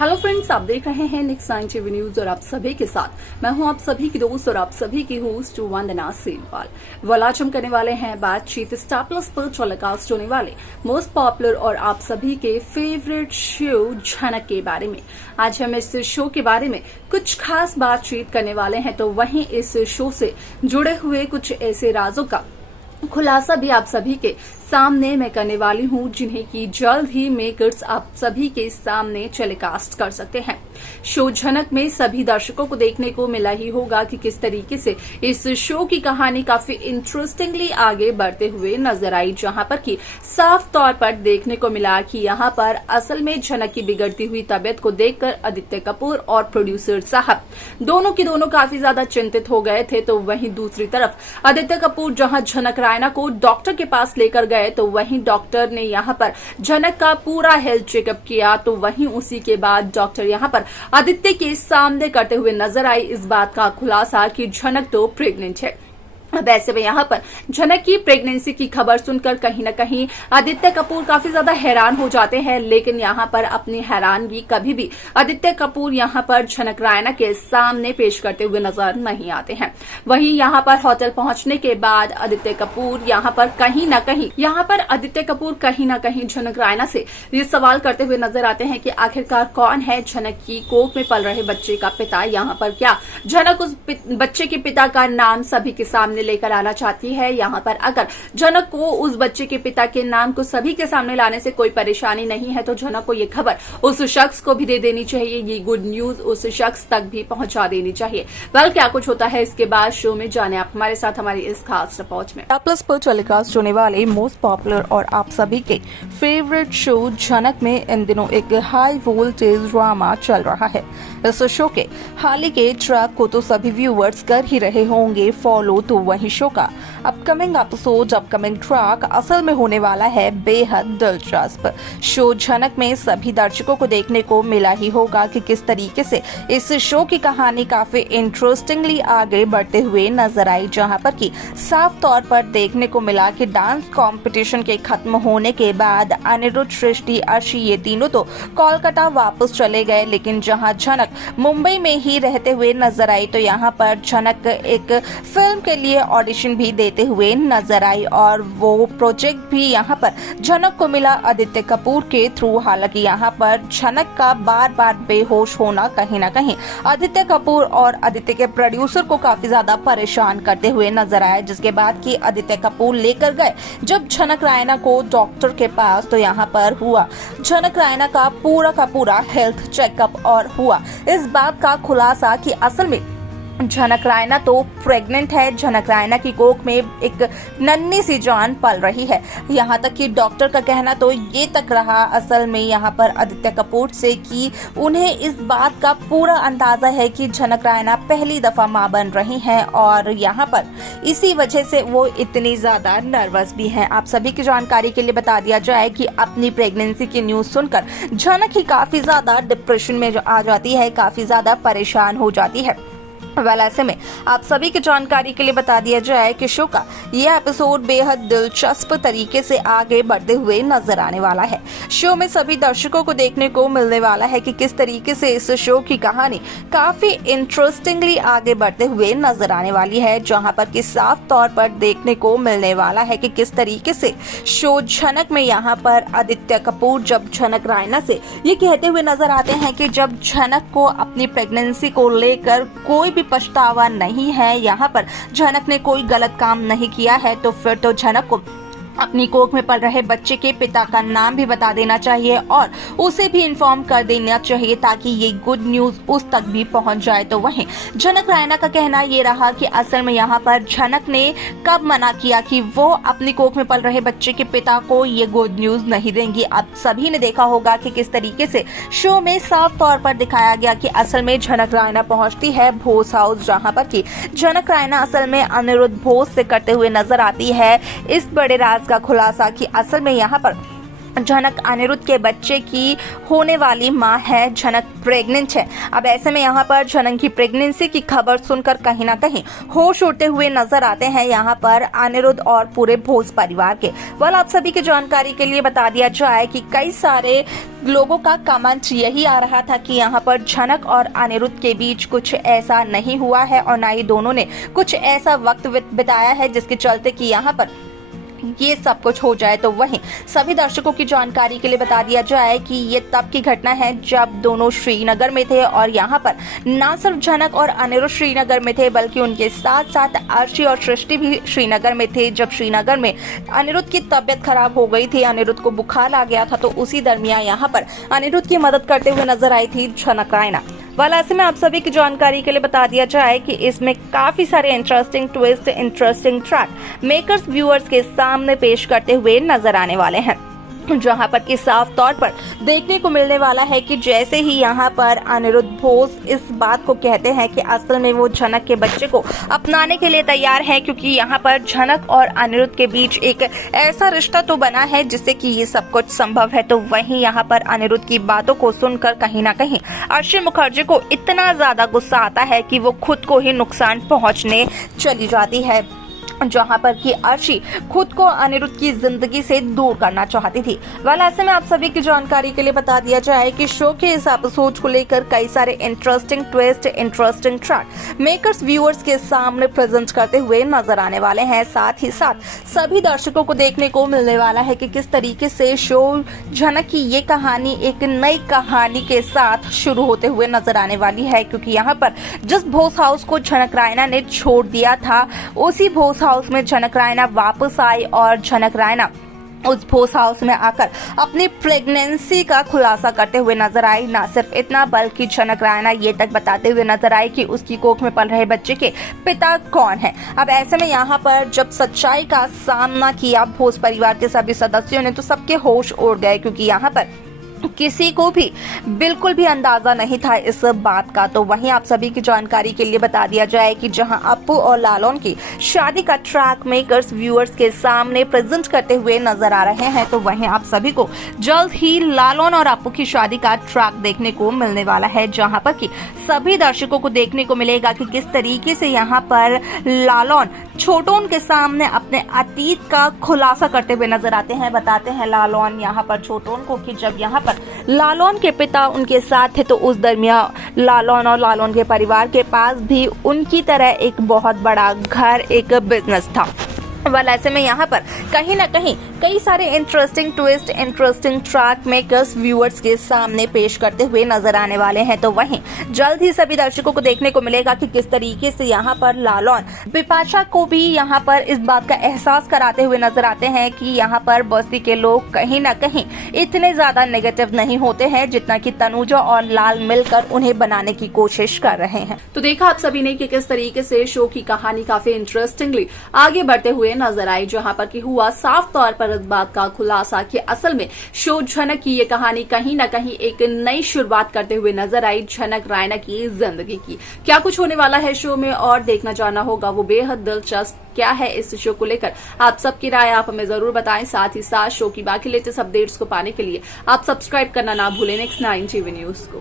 Hello friends, आप देख रहे हैं नेक्स्ट 9 टीवी न्यूज और आप सभी के साथ मैं हूं आप सभी की दोस्त और आप सभी की होस्ट वंदना सेनवाल। आज हम करने वाले हैं बातचीत स्टार प्लस पर टेलीकास्ट होने वाले मोस्ट पॉपुलर और आप सभी के फेवरेट शो झनक के बारे में। आज हम इस शो के बारे में कुछ खास बातचीत करने वाले हैं, तो वहीं इस शो से जुड़े हुए कुछ ऐसे राजों का खुलासा भी आप सभी के सामने मैं करने वाली हूं, जिन्हें की जल्द ही मेकर्स आप सभी के सामने टेलीकास्ट कर सकते हैं। शो झनक में सभी दर्शकों को देखने को मिला ही होगा कि किस तरीके से इस शो की कहानी काफी इंटरेस्टिंगली आगे बढ़ते हुए नजर आई, जहां पर कि साफ तौर पर देखने को मिला कि यहां पर असल में झनक की बिगड़ती हुई तबियत को देखकर आदित्य कपूर और प्रोड्यूसर साहब दोनों की दोनों काफी ज्यादा चिंतित हो गए थे। तो वहीं दूसरी तरफ आदित्य कपूर जहां झनक रायना को डॉक्टर के पास लेकर गए, तो वहीं डॉक्टर ने यहां पर झनक का पूरा हेल्थ चेकअप किया। तो वहीं उसी के बाद डॉक्टर यहां पर आदित्य के सामने करते हुए नजर आई इस बात का खुलासा कि झनक तो प्रेग्नेंट है। वैसे में यहाँ पर झनक की प्रेगनेंसी की खबर सुनकर कहीं न कहीं आदित्य कपूर काफी ज्यादा हैरान हो जाते हैं, लेकिन यहाँ पर अपनी हैरानगी कभी भी आदित्य कपूर यहाँ पर झनक रायना के सामने पेश करते हुए नजर नहीं आते हैं। वहीं यहाँ पर होटल पहुंचने के बाद आदित्य कपूर यहाँ पर कहीं न कहीं झनक रायना से ये सवाल करते हुए नजर आते हैं कि आखिरकार कौन है झनक की कोख में पल रहे बच्चे का पिता। यहाँ पर क्या झनक उस बच्चे के पिता का नाम सभी के सामने लेकर आना चाहती है। यहाँ पर अगर झनक को उस बच्चे के पिता के नाम को सभी के सामने लाने से कोई परेशानी नहीं है, तो झनक को ये खबर उस शख्स को भी दे देनी चाहिए। ये गुड न्यूज उस शख्स तक भी पहुंचा देनी चाहिए। क्या कुछ होता है इसके बाद शो में, जाने आप हमारे साथ हमारी इस खास रिपोर्ट में। प्लस पर टेलीकास्ट होने वाले मोस्ट पॉपुलर और आप सभी के फेवरेट शो झनक में इन दिनों एक हाई वोल्टेज ड्रामा चल रहा है। इस शो के हाल ही के ट्रैक को तो सभी व्यूअर्स कर ही रहे होंगे फॉलो, तो वही शो का अपकमिंग एपिसोड अपकमिंग ट्रैक असल में होने वाला है बेहद दिलचस्प। शो झनक में सभी दर्शकों को देखने को मिला ही होगा कि किस तरीके से इस शो की कहानी काफी इंटरेस्टिंगली आगे बढ़ते हुए नजर आई, जहां पर कि साफ तौर पर देखने को मिला कि डांस कंपटीशन के खत्म होने के बाद अनिरुद्ध, सृष्टि, अर्शी ये तीनों तो कोलकाता वापस चले गए, लेकिन जहां झनक मुंबई में ही रहते हुए नजर आई, तो यहाँ पर झनक एक फिल्म के लिए ऑडिशन भी देते हुए नजर आई और वो प्रोजेक्ट भी यहाँ पर झनक को मिला आदित्य कपूर के थ्रू। हालांकि यहाँ पर झनक का बार बार बेहोश होना कहीं ना कहीं आदित्य कपूर और आदित्य के प्रोड्यूसर को काफी ज्यादा परेशान करते हुए नजर आया, जिसके बाद कि आदित्य कपूर लेकर गए जब झनक रायना को डॉक्टर के पास, तो यहाँ पर हुआ झनक रायना का पूरा हेल्थ चेकअप और हुआ इस बात का खुलासा कि असल में झनक रायना तो प्रेग्नेंट है। झनक रायना की कोख में एक नन्ही सी जान पल रही है। यहाँ तक कि डॉक्टर का कहना तो ये तक रहा असल में यहाँ पर आदित्य कपूर से कि उन्हें इस बात का पूरा अंदाजा है कि झनक रायना पहली दफा मां बन रही हैं और यहाँ पर इसी वजह से वो इतनी ज्यादा नर्वस भी हैं। आप सभी की जानकारी के लिए बता दिया जाए कि अपनी प्रेगनेंसी की न्यूज सुनकर झनक ही काफी ज्यादा डिप्रेशन में आ जाती है, काफी ज्यादा परेशान हो जाती है। ऐसे में आप सभी की जानकारी के लिए बता दिया जाए कि शो का यह एपिसोड बेहद दिलचस्प तरीके से आगे बढ़ते हुए नजर आने वाला है। शो में सभी दर्शकों को देखने को मिलने वाला है कि किस तरीके से इस शो की कहानी काफी इंटरेस्टिंगली आगे बढ़ते हुए नजर आने वाली है, जहां पर कि साफ तौर पर देखने को मिलने वाला है कि किस तरीके से शो झनक में यहाँ पर आदित्य कपूर जब झनक रायना से ये कहते हुए नजर आते हैं कि जब झनक को अपनी प्रेगनेंसी को लेकर कोई भी पछतावा नहीं है, यहाँ पर झनक ने कोई गलत काम नहीं किया है, तो फिर तो झनक को अपनी कोख में पल रहे बच्चे के पिता का नाम भी बता देना चाहिए और उसे भी इन्फॉर्म कर देना चाहिए ताकि ये गुड न्यूज उस तक भी पहुंच जाए। तो वहीं झनक रायना का कहना ये रहा कि असल में यहाँ पर झनक ने कब मना किया कि वो अपनी कोख में पल रहे बच्चे के पिता को ये गुड न्यूज नहीं देंगी। अब सभी ने देखा होगा कि किस तरीके से शो में साफ तौर पर दिखाया गया कि असल में झनक रायना पहुंचती है भोस हाउस, जहाँ पर की झनक रायना असल में अनिरुद्ध भोस से करते हुए नजर आती है इस बड़े राज का खुलासा कि असल में यहाँ पर झनक अनिरुद्ध के बच्चे की होने वाली मां है। झनक प्रेग्नेंट है। अब ऐसे में यहाँ पर झनक की प्रेगनेंसी की खबर सुनकर कहीं ना कहीं होश उड़ते हुए नजर आते हैं यहाँ पर अनिरुद्ध और पूरे भोज परिवार के। वह आप सभी की जानकारी के लिए बता दिया जाए कि कई सारे लोगों का कमेंट यही आ रहा था कि यहाँ पर झनक और अनिरुद्ध के बीच कुछ ऐसा नहीं हुआ है और ना ही दोनों ने कुछ ऐसा वक्त बिताया है जिसके चलते कि यहाँ पर ये सब कुछ हो जाए। तो वहीं सभी दर्शकों की जानकारी के लिए बता दिया जाए कि ये तब की घटना है जब दोनों श्रीनगर में थे और यहाँ पर न सिर्फ झनक और अनिरुद्ध श्रीनगर में थे बल्कि उनके साथ साथ अर्शी और सृष्टि भी श्रीनगर में थे। जब श्रीनगर में अनिरुद्ध की तबीयत खराब हो गई थी, अनिरुद्ध को बुखार आ गया था, तो उसी दरमियान यहाँ पर अनिरुद्ध की मदद करते हुए नजर आई थी झनक रायना। वाला ऐसे में आप सभी की जानकारी के लिए बता दिया जाए कि इसमें काफी सारे interesting twist, interesting track makers viewers के सामने पेश करते हुए नजर आने वाले हैं, जहां पर कि साफ तौर पर देखने को मिलने वाला है कि जैसे ही यहाँ पर अनिरुद्ध भोज इस बात को कहते हैं कि असल में वो झनक के बच्चे को अपनाने के लिए तैयार है, क्योंकि यहाँ पर झनक और अनिरुद्ध के बीच एक ऐसा रिश्ता तो बना है जिससे कि ये सब कुछ संभव है। तो वहीं यहाँ पर अनिरुद्ध की बातों को सुनकर कहीं ना कहीं अर्शी मुखर्जी को इतना ज्यादा गुस्सा आता है कि वो खुद को ही नुकसान पहुंचने चली जाती है, जहां पर कि अर्शी खुद को अनिरुद्ध की जिंदगी से दूर करना चाहती थी। वाला ऐसे में आप सभी की जानकारी के लिए बता दिया जाए कि शो के इस एपिसोड को लेकर कई सारे interesting twist, interesting track makers viewers के सामने प्रेजेंट करते हुए नजर आने वाले हैं। साथ ही साथ सभी दर्शकों को देखने को मिलने वाला है कि किस तरीके से शो झनक की ये कहानी एक नई कहानी के साथ शुरू होते हुए नजर आने वाली है, क्योंकि यहाँ पर जिस भोज हाउस को झनक रायना ने छोड़ दिया था उसी भोज हाउस में झनक रायना वापस आई और झनक रायना उस भोज हाउस में आकर अपनी प्रेगनेंसी का खुलासा करते हुए नजर आई। ना सिर्फ इतना बल्कि झनक रायना ये तक बताते हुए नजर आई कि उसकी कोख में पल रहे बच्चे के पिता कौन है। अब ऐसे में यहाँ पर जब सच्चाई का सामना किया भोज परिवार के सभी सदस्यों ने तो सबके होश उड़ गए, क्योंकि यहाँ पर किसी को भी बिल्कुल भी अंदाजा नहीं था इस बात का। तो वहीं आप सभी की जानकारी के लिए बता दिया जाए कि जहां अप्पू और लालौन की शादी का ट्रैक मेकर्स व्यूअर्स के सामने प्रेजेंट करते हुए नजर आ रहे हैं, तो वहीं आप सभी को जल्द ही लालौन और अप्पू की शादी का ट्रैक देखने को मिलने वाला है, जहां पर कि सभी दर्शकों को देखने को मिलेगा कि किस तरीके से यहाँ पर लालौन छोटोन के सामने अपने अतीत का खुलासा करते हुए नजर आते हैं। बताते हैं लालौन यहाँ पर छोटोन को कि जब यहाँ पर लालौन के पिता उनके साथ थे तो उस दरमियान लालौन और लालौन के परिवार के पास भी उनकी तरह एक बहुत बड़ा घर, एक बिजनेस था। वाला ऐसे में यहाँ पर कहीं ना कहीं कई सारे interesting twist, interesting track makers viewers के सामने पेश करते हुए नजर आने वाले हैं। तो वहीं जल्द ही सभी दर्शकों को देखने को मिलेगा कि किस तरीके से यहाँ पर लालौन बिपाशा को भी यहाँ पर इस बात का एहसास कराते हुए नजर आते हैं कि यहाँ पर बस्ती के लोग कहीं ना कहीं इतने ज्यादा नेगेटिव नहीं होते हैं जितना कि तनुजा और लाल मिलकर उन्हें बनाने की कोशिश कर रहे हैं। तो देखा आप सभी ने कि किस तरीके से शो की कहानी काफी इंटरेस्टिंगली आगे बढ़ते हुए नजर आई, जहां पर कि हुआ साफ तौर पर इस बात का खुलासा कि असल में शो झनक की ये कहानी कहीं ना कहीं एक नई शुरुआत करते हुए नजर आई झनक रायना की जिंदगी की। क्या कुछ होने वाला है शो में और देखना जाना होगा, वो बेहद दिलचस्प क्या है इस शो को लेकर आप सबकी राय आप हमें जरूर बताएं। साथ ही साथ शो की बाकी लेटेस्ट अपडेट्स को पाने के लिए आप सब्सक्राइब करना ना भूलें नेक्स्ट 9 टीवी न्यूज को।